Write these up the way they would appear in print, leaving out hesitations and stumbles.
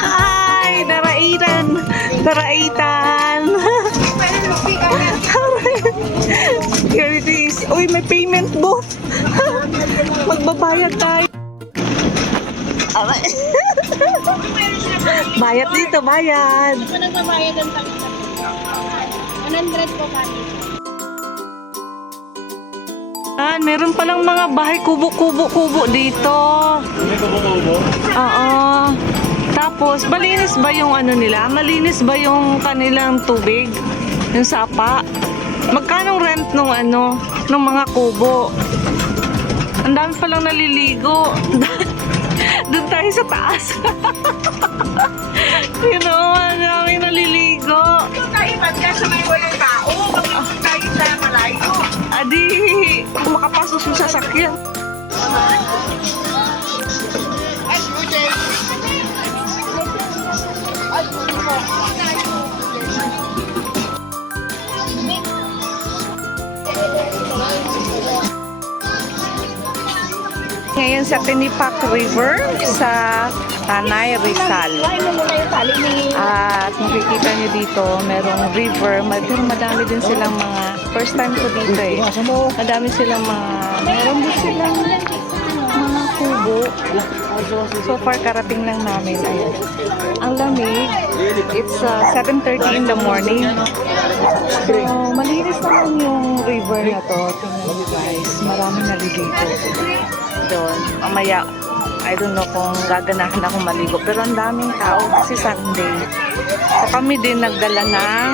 Hi! Naraitan! Naraitan! Here it is. Uy, may payment booth. Magbabayad tayo. Aray. Bayad dito, bayad. Ako nagbabayad ang tanong. 100 po kami. Meron palang mga bahay kubo-kubo dito. May kubo-kubo? Oo. Tapos, malinis ba yung ano nila? Malinis ba yung kanilang tubig? Yung sapa? Magkano rent nung ano? Nung mga kubo? Ang dami palang naliligo. Doon tayo sa taas. You know, ang dami naliligo. Kaibat ka sa may walang tao. Mag-ibig tayo sa malayo. Adi, makapasok yung sasakyan. Ngayon sa Tinipak River sa Tanay, Rizal. At makikita nyo dito, merong river. Pero madami din silang mga, first time ko dito eh. Madami silang mga, meron din silang mga kubo. So far, karating lang namin. Ayun. Ang lamig, it's 7:30 in the morning. So, malinis naman yung river na to. Tingnan nyo guys, maraming naliligo doon. Mamaya, I don't know kung gaganahan ako maligo. Pero ang daming tao kasi Sunday. So kami din nagdala ng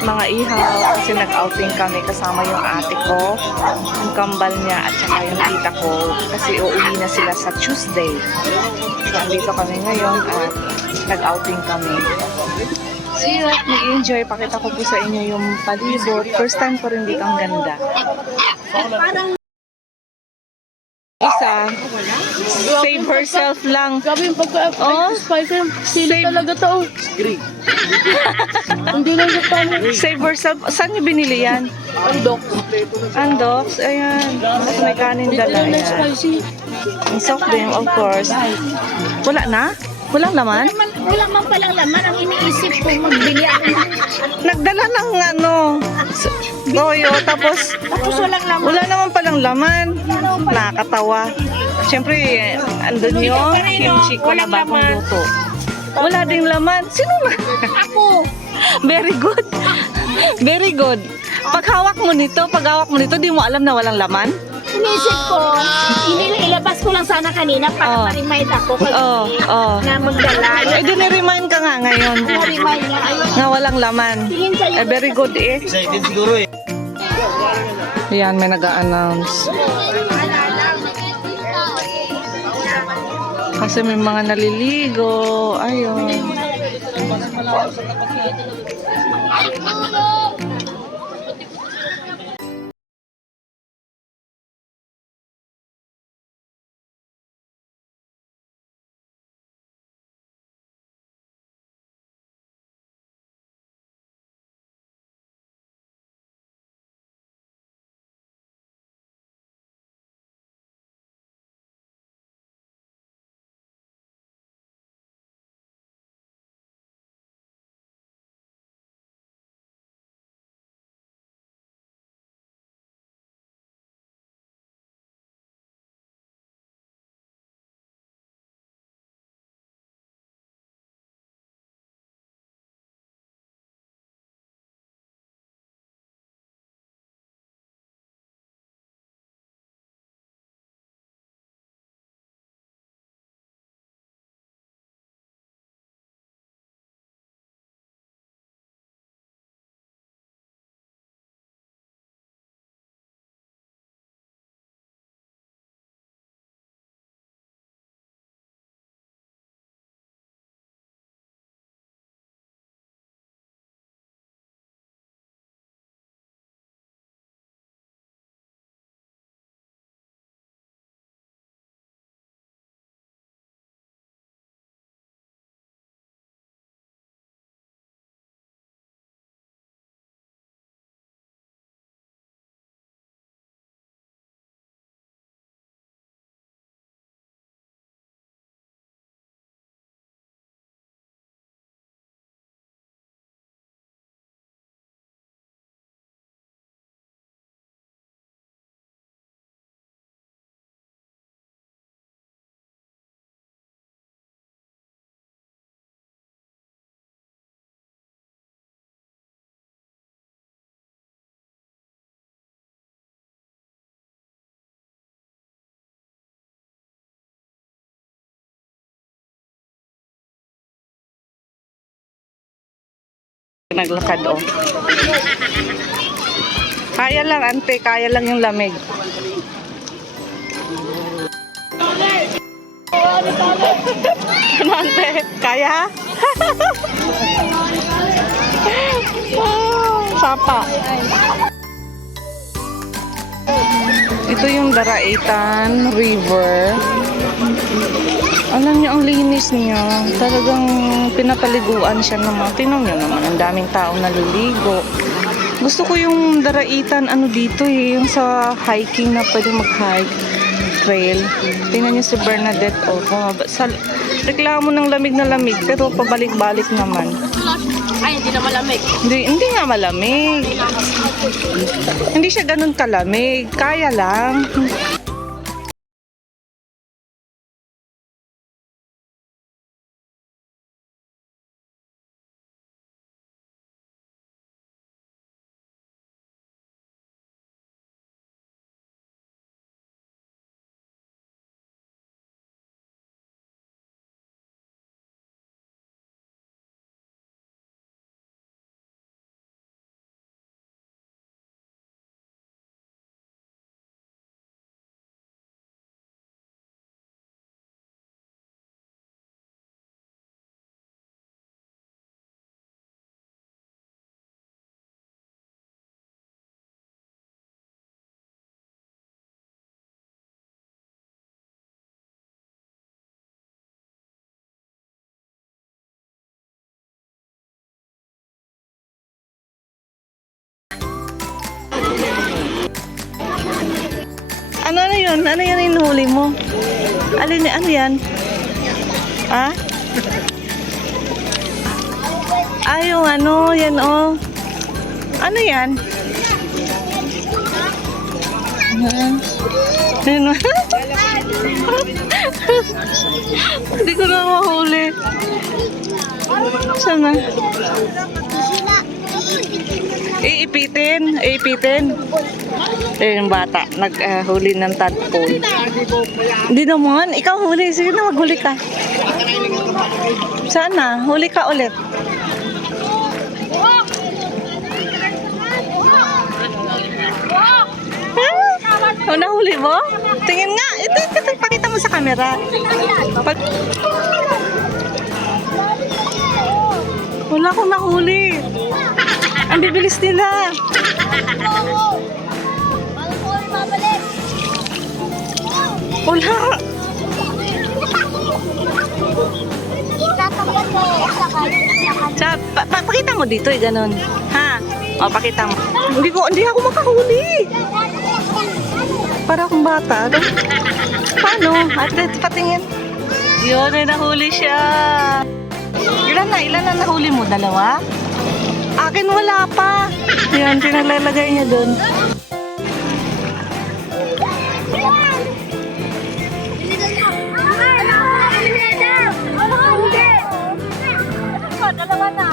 mga ihaw kasi nag-outing kami kasama yung ate ko, yung kambal niya at saka yung tita ko kasi uuwi na sila sa Tuesday. Nandito kami ngayon at nag-outing kami. See that? Nag-enjoy. Pakita ko po sa inyo yung palibot. First time ko rin dito, ang ganda. Isa, save herself lang. Sabi yung pagka Oh? spicy, sili talaga to. Hindi lang sa paano. Save herself. Saan niyo binili yan? Andok. Andox? Ayan. Mas may kanin dala. Ito lang Ayan. spicy. Ang soft drink, of course. Wala na? Walang laman? Wala man palang laman. Ang iniisip ko magbili ako. Nagdala ng ano, toyo, tapos Walang laman. wala naman palang laman. Nakakatawa. Siyempre, andun yung kimchi ko na bagong luto. Wala ding laman. Sino na? Ako. Very good. Very good. Pag hawak mo nito, di mo alam na walang laman? Inisip ko, ilabas ko lang sana kanina para ma-remind ako na magdala. Eh, diniremind ka nga ngayon. Na-remind na ayun. Nga walang laman. Tingin sa'yo. Eh, very good eh. Excited siguro eh. Yan, may nag-a-announce. Kasi may mga naliligo. Ayun. Naglakad, oh. Kaya lang, ante. Kaya lang yung lamig. Ano, ante? Kaya? Sapa. Ito yung Daraitan River. Alam niyo, ang linis niya. Talagang pinapaliguan siya naman. Tingnan niyo naman, ang daming tao naliligo. Gusto ko yung Daraitan, ano dito eh, yung sa hiking na pwede mag-hike trail. Tingnan niyo si Bernadette, oh, reklamo ng lamig na lamig, pero pabalik-balik naman. Ay, hindi na malamig. Hindi nga malamig. Hindi siya ganun kalamig. Kaya lang. Ano yun? Ano yan inuhuli mo? Ano yan? Ha? Ay, yung ano, yan oh. Ano yan? Ano? Hindi ko na mahuli. Saan na? Iipitin. Yung bata, naghuli ng tadpole. Hindi naman, ikaw huli. Sige na, maghuli ka. Saan na? Huli ka ulit. Oh, nahuli mo? Tingin nga. Ito, pakita mo sa camera. Wala akong nahuli. Ang bibilis nila. Wala. Pakita mo dito, ganun. Ha? O, pakita mo. Hindi ako makahuli. Para akong bata. Paano? Ate, patingin. Yun, ay nahuli siya. Ilan na nahuli mo? 2? Akin wala pa. Yan, pinalalagay niya doon. Dalawa na.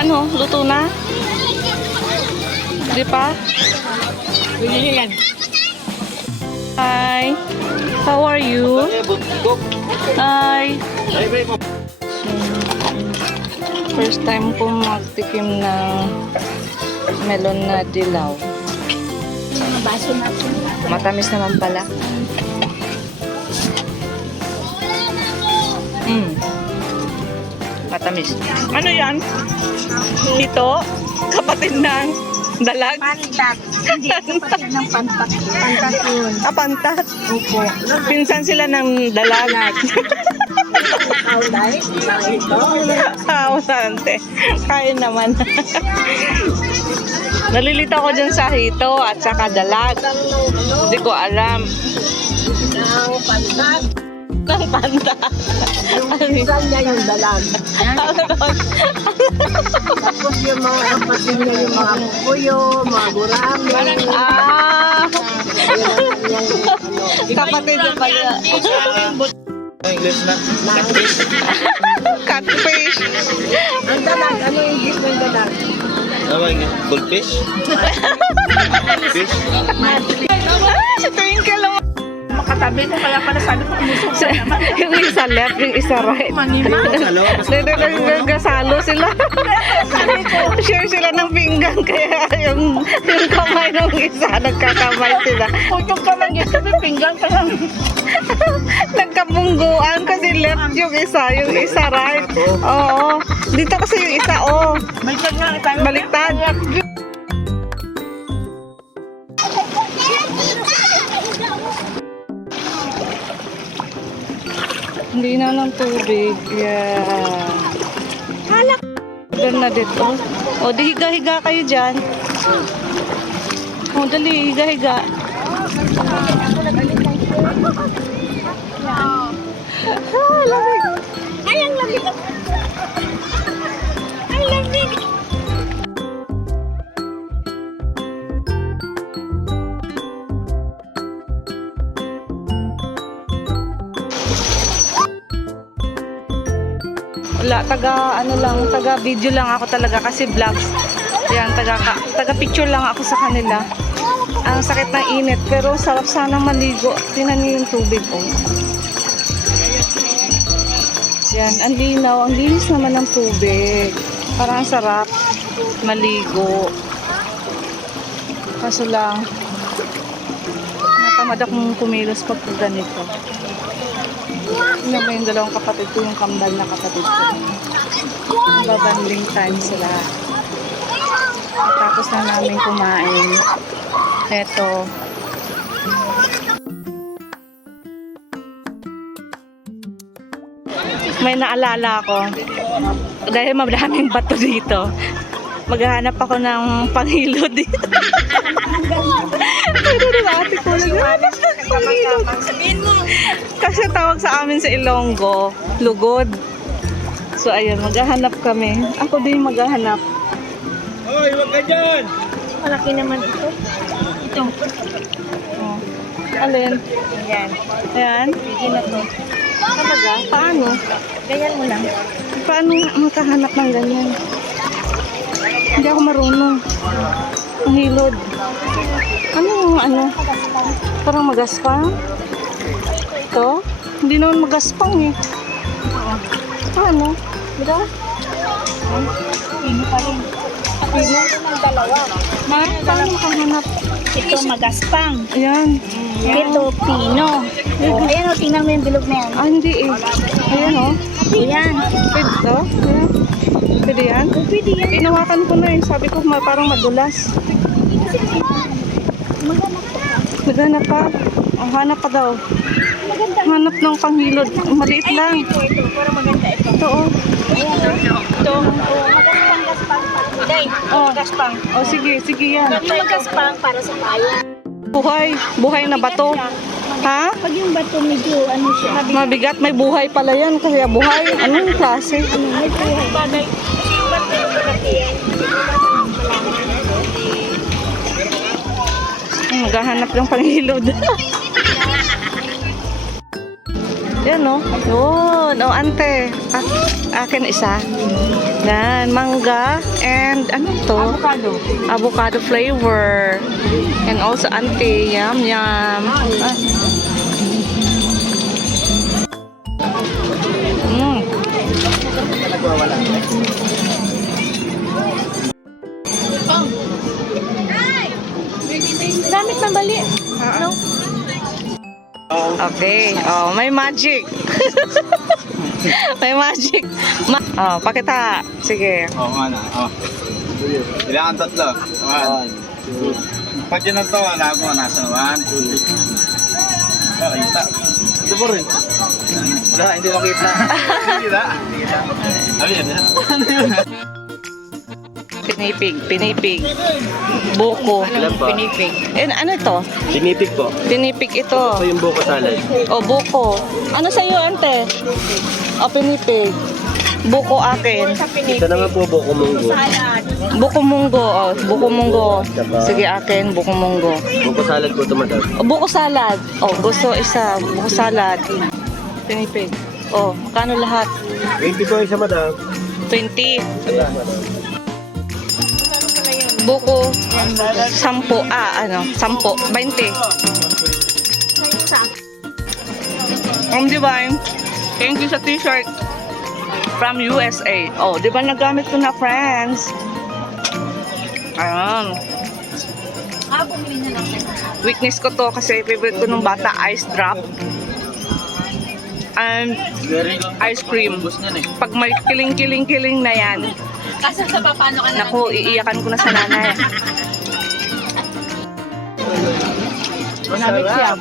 Ano? Luto na? Di pa? Hi. How are you? Hi. First time ko magtikim ng melon na dilaw. Matamis naman pala. Matamis. Ano yan? Ito? Kapatid ng dalag? Pantat. Hindi, kapatid ng pantat. Pantat yun. Pantat? Opo. Pinsan sila ng dalag. Kaulay? Ante. Kaya naman. Nalilito ako dyan sa hito at saka dalag. Hindi ko alam. Pantat. Ng pantat. Saan niya yung dalag? Tapos yung mga kapatid niya, yung mga pupuyo, mga gurami. Kapatid niya pala. English na. Catfish. Catfish. Ang dalag, ano yung English ng dalag? Ano yung goldfish? Fish? Si Twinkle. Oh. Makatabi ko kaya pala sabi ko umusok ka naman. Yung isa left, yung isa right. Nagkasalo sila. Share sila ng pinggan kaya yung kamay ng isa nagkakamay sila. Putok ka lang dito, may pinggan pa lang. Nagkabungguan kasi left yung isa right. Oo. Dito kasi yung isa Baliktad nga tayo. baliktad. Hindi na ng tubig. Yeah. Halak. Na dito. O, di higa-higa kayo dyan. O, dali, higa-higa. Ah, lamig. Ay, ang lamig. Ang lamig. Wala, taga video lang ako talaga kasi vlogs. Yan, taga picture lang ako sa kanila. Ang sakit ng init, pero sarap sana maligo. Tingnan niyo yung tubig, Yan, ang linaw, ang linis naman ng tubig. Parang sarap maligo. Kaso lang, natamad akong kumilos pag ganito. Tingnan mo yung dalawang kapatid ko, yung kambal na kapatid ko. Babanding time sila. Tapos na namin kumain. Eto. May naalala ako. Dahil maraming bato dito. Maghahanap ako ng panghilo dito. Pero ate ko naghahanap ng panghilo. Kasi tawag sa amin sa Ilonggo, lugod. So ayun, maghahanap kami. Ako din maghahanap. Hoy, wag ka dyan! Malaki naman ito. Ito. Oh. Alin? Ayan. Ayan. Sige na to. Talaga? Paano? Ganyan mo lang. Paano makahanap ng ganyan? Hindi ako marunong. Ang hilod. Ano yung ano? Parang magaspang? Ito? Hindi naman magaspang eh. Paano? Diba? Pino pa rin. Pino ng dalawa. Paano makahanap? Ito magaspang. Ayan. Ito pino. Ayan o, tingnan mo yung bilog na yan. Ah, hindi eh. Ayan oh. Ayan. Pwede to? Ayan. Pwede yan? Pwede yan. Inawakan ko na eh. Sabi ko parang madulas. Maghanap pa. Oh, hanap pa daw. Hanap ng panghilod. Maliit lang. Ito. Para maganda ito. Ito oh. Ayan o. Ito. Magaspang gaspang. Day. Oh. Gaspang. Oh, sige ya. Yung magaspang para sa kaya. Buhay na bato. Ha? Pag yung bato medyo ano siya. Mabigat, may buhay pala yan. Kaya buhay. Anong klase? May buhay. Bagay. Kasi yung bato yung bagatiyan. Maghahanap ng panghilod. Yan o. Yun. O, ante. Akin isa. Yan. Mangga. And ano to? Avocado. Avocado flavor. And also ante. Yum, yum. Gamit ng bali. No? Okay. Oh, may magic. May magic. Oh, pakita. Sige. Oo nga na. Kailangan tatlo. 1, 2. Pag yun ang tawa, lago mo, nasa 1, 2, 3. Oh, kita. Ito po rin. Wala, hindi makita. Hindi na. Ano yan? Ano yun? Pinipig. Buko. Pinipig. Ano ito? Pinipig po. Pinipig ito. Ito yung buko salad. O, buko. Ano sa'yo, ante? O, pinipig. Buko akin. Ito naman po buko munggo. Salad. Buko munggo. Oh, buko munggo. Sige, akin, buko munggo. Buko salad po ito, madam. Oh, buko salad. Oh, gusto isa. Buko salad. Tinipid. Oh, magkano lahat? 20 po isa, madam. 20. Salamat, madam. Buko, 10. 10. 20. Divine, thank you sa t-shirt from USA. Oh, di ba nagamit ko na, friends? Ayan. Weakness ko to kasi favorite ko nung bata, ice drop. And ice cream. Pag may kiling-kiling-kiling na yan, Kasi sa paano ka na naku, iiyakan ko na sa nanay. Masarap.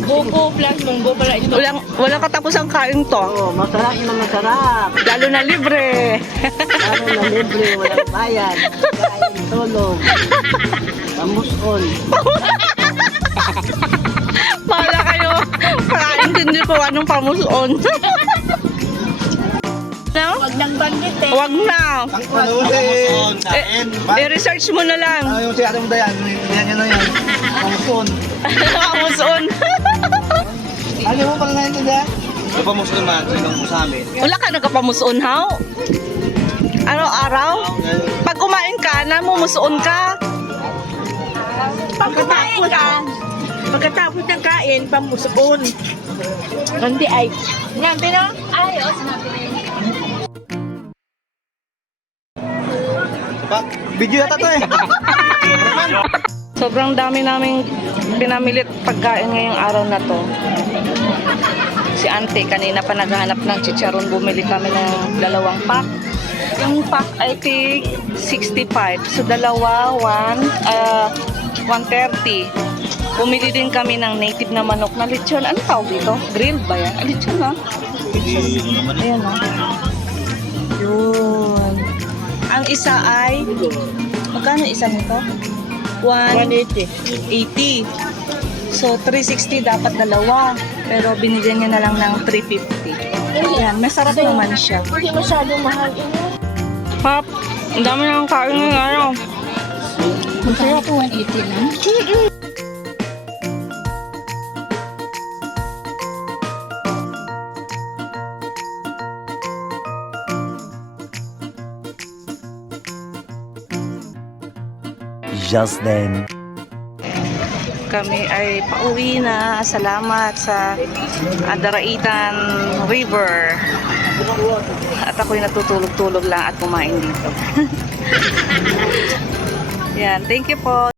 Buko plus munggo pala ito. Walang katapos ang kain to. Oh, masarap na masarap. Lalo na libre. Lalo na libre, walang bayad. Kain, tulog. Pamuson. Pahala kayo. Pakaintindi ko anong pamuson. No? Huwag nang banggit eh. Wag na. Ang pamuson, kain. I-research mo na lang. Yung si Adam Dayan, yan na yan. Pamuson. Pamuson. Ano mo pala naintindihan? Yung pamuson naman, sinong sa amin. Wala ka nagkapamuson, how? Araw-araw? Pag kumain ka, namumuson ka. Pagkatapos ng kain, pamusuon. Hindi ay. Nga, pero? Ay, oo, sinabi na yun. Video yata to eh. Sobrang dami naming pinamilit pagkain ngayong araw na to. Si Ante, kanina pa naghahanap ng chicharon. Bumili kami ng 2 pack. Yung pack, I think, 65. So, dalawa, 130. Bumili din kami ng native na manok na lechon. Ano tawag dito? Grilled ba yan? Lechon na. Ayan na. Yun. Ang isa ay, magkano isa nito? 180. 80. So, 360 dapat dalawa. Pero binigyan niya na lang ng 350. Ayan, masarap naman siya. Hindi masyadong mahal ino. Pap, ang dami nang kain ng araw. Masaya po 180 lang. Just then. Kami ay pauwi na. Salamat sa Daraitan River. At ako'y natutulog-tulog lang at kumain dito. Yan, thank you po.